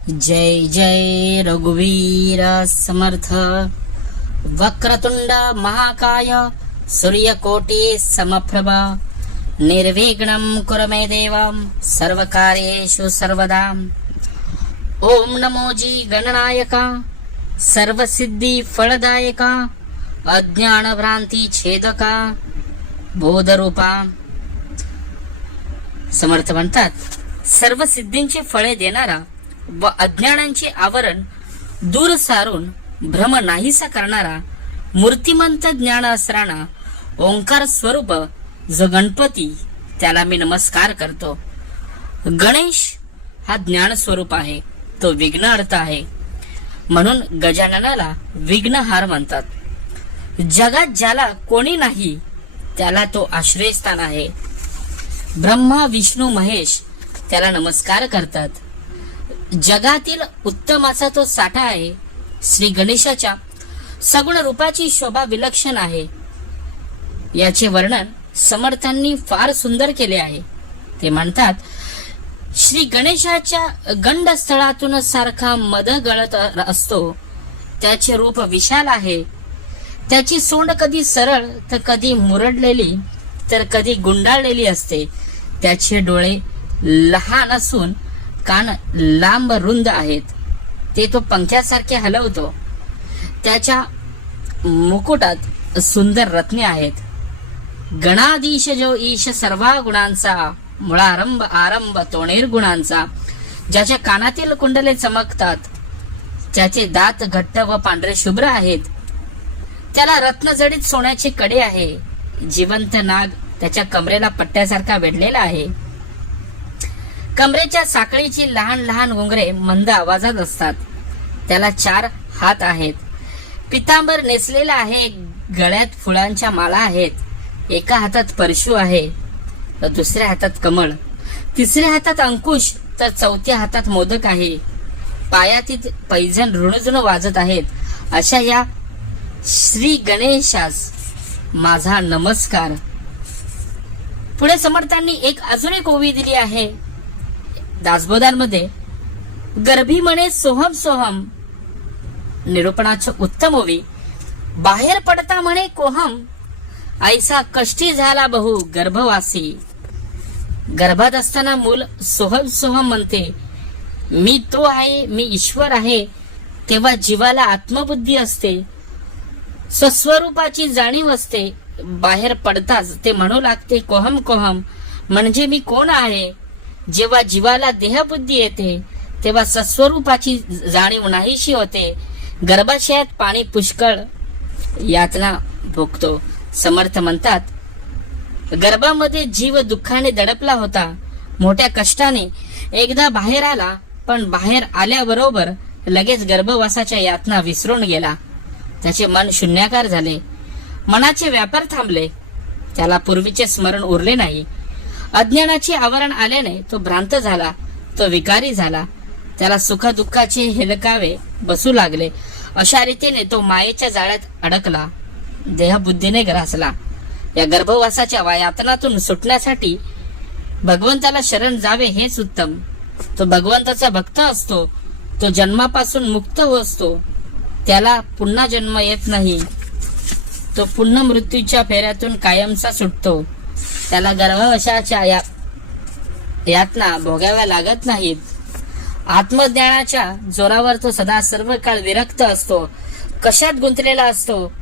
जय जय रघुवीर समर्थ। वक्रतुंड महाकाय सूर्यकोटि समप्रभा निर्विघ्नं कुरु मे देव सर्वकार्येषु सर्वदा। ओम नमो जी गणनायका सर्वसिद्धि फलदायका अज्ञान भ्रांती छेदका बोधरूपा। समर्थ म्हणतात सर्व सिद्धींची फळे देणारा व अज्ञानांचे आवरण दूर सारून भ्रम नाहीसा करणारा मूर्तिमंत ज्ञान असणारा ओंकार स्वरूप जो गणपती त्याला मी नमस्कार करतो। गणेश हा ज्ञान स्वरूप आहे, तो विघ्नहर्ता आहे, म्हणून गजाननाला विघ्नहार म्हणतात। जगात ज्याला कोणी नाही त्याला तो आश्रयस्थान आहे। ब्रह्मा विष्णू महेश त्याला नमस्कार करतात। जगातील उत्तमाचा तो साठा आहे। श्री गणेशाच्या सगुण रूपाची शोभा विलक्षण आहे। याचे वर्णन समर्थांनी फार सुंदर केले आहे। ते म्हणतात श्री गणेशाच्या गंडस्थळातून सारखा मद गळत असतो। त्याचे रूप विशाल आहे। त्याची सोंड कधी सरळ तर कधी मुरडलेली तर कधी गुंडाळलेली असते। त्याचे डोळे लहान असून कान लांब रुंद आहेत। ते तो पंख्यासारखे हलवतो। त्याच्या मुकुटात सुंदर रत्ने आहेत। गणाधीश जो ईश सर्वा गुणांचा मुळारंभ आरंभ तो निर्गुणांचा। ज्याच्या कानातील कुंडले चमकतात, ज्याचे दात घट्ट व पांढरे शुभ्र आहेत, त्याला रत्नजडित सोन्याचे कडे आहे। जिवंत नाग त्याच्या कमरेला पट्ट्यासारखा वेढलेला आहे। कमरेच्या साखळीची लहान लहान घुंगरे मंद आवाजात असतात। त्याला 4 हात आहेत। पितांबर नेसलेला आहे। गळ्यात फुलांच्या माळा आहेत। एका हातात परशु आहे तर दुसऱ्या हातात कमळ, तिसऱ्या हातात अंकुश तर चौथ्या हातात मोदक आहे। पायातील पैजण ऋणझुण वाजत आहेत। अशा या श्री गणेशास माझा नमस्कार। पुढे समर्थांनी एक अजून एक ओवी दिली आहे दासबोधांमध्ये। गर्भी म्हणे सोहम सोहम निरूपणाची उत्तम ओवी। बाहेर पडता म्हणे कोहम ऐसा कष्टी झाला बहु गर्भवासी। गर्भात असताना मूल सोहम सोहम म्हणते मी तो आहे, मी ईश्वर आहे। तेव्हा जीवाला आत्मबुद्धी असते, स्वस्वरूपाची जाणीव असते। बाहेर पडताच ते म्हणू लागते कोहम कोहम म्हणजे मी कोण आहे। जेव्हा जीवाला देहबुद्धी येते तेव्हा सस्वरूपाची जाणीव नाहीशी होते। गर्भाशयात पाणी पुष्कळ यातना भोगतो। समर्थ म्हणतात गर्भामध्ये जीव दुःखाने दडपला होता। मोठ्या कष्टाने एकदा बाहेर आला, पण बाहेर आल्याबरोबर लगेच गर्भवासाच्या यातना विसरून गेला। त्याचे मन शून्याकार झाले, मनाचे व्यापार थांबले। त्याला पूर्वीचे स्मरण उरले नाही। अज्ञानाचे आवरण आल्याने तो भ्रांत झाला, तो विकारी झाला। त्याला सुख दुःखाचे हेलकावे बसू लागले। अशा रीतीने तो मायेच्या जाळ्यात अडकला, देहबुद्धीने ग्रासला। या गर्भवासाच्या यातनातून सुटण्यासाठी भगवंताला शरण जावे हेच उत्तम। तो भगवंताचा भक्त असतो, तो जन्मापासून मुक्त असतो। त्याला पुन्हा जन्म येत नाही, तो पुन्हा मृत्यूच्या फेऱ्यातून कायमचा सुटतो। त्याला गर्भवशाच्या यातना भोगाव्या लागत नाहीत। आत्मज्ञानाच्या जोरावर तो सदा सर्व काळ विरक्त असतो, कशात गुंतलेला असतो।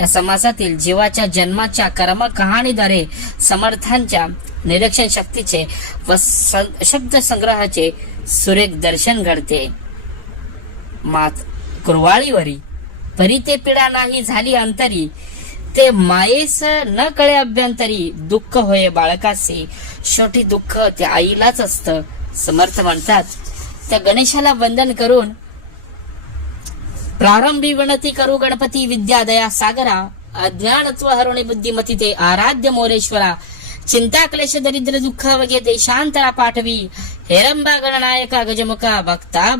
या समासातील जीवाच्या जन्माच्या कर्म कहाणीद्वारे समर्थांच्या निरीक्षण शक्तीचे व शब्द संग्रहाचे सुरेख दर्शन घडते। मात कुरवाळीवरी परी ते पीडा नाही झाली अंतरी। ते मायेस न कळे अभ्यंतरी दुःख होय बाळकासे शेवटी दुःख त्या आईलाच असतं। समर्थ म्हणतात त्या गणेशाला वंदन करून प्रारंभी विनती करू गणपती विद्या दया सागरा। अज्ञानत्व हरुणी बुद्धिमती ते आराध्य मोरेश्वरा। चिंता क्लेश दरिद्र दुःख वगे देशांतरा पाठवी। हेरंबा गणनायका गजमुखा भक्ता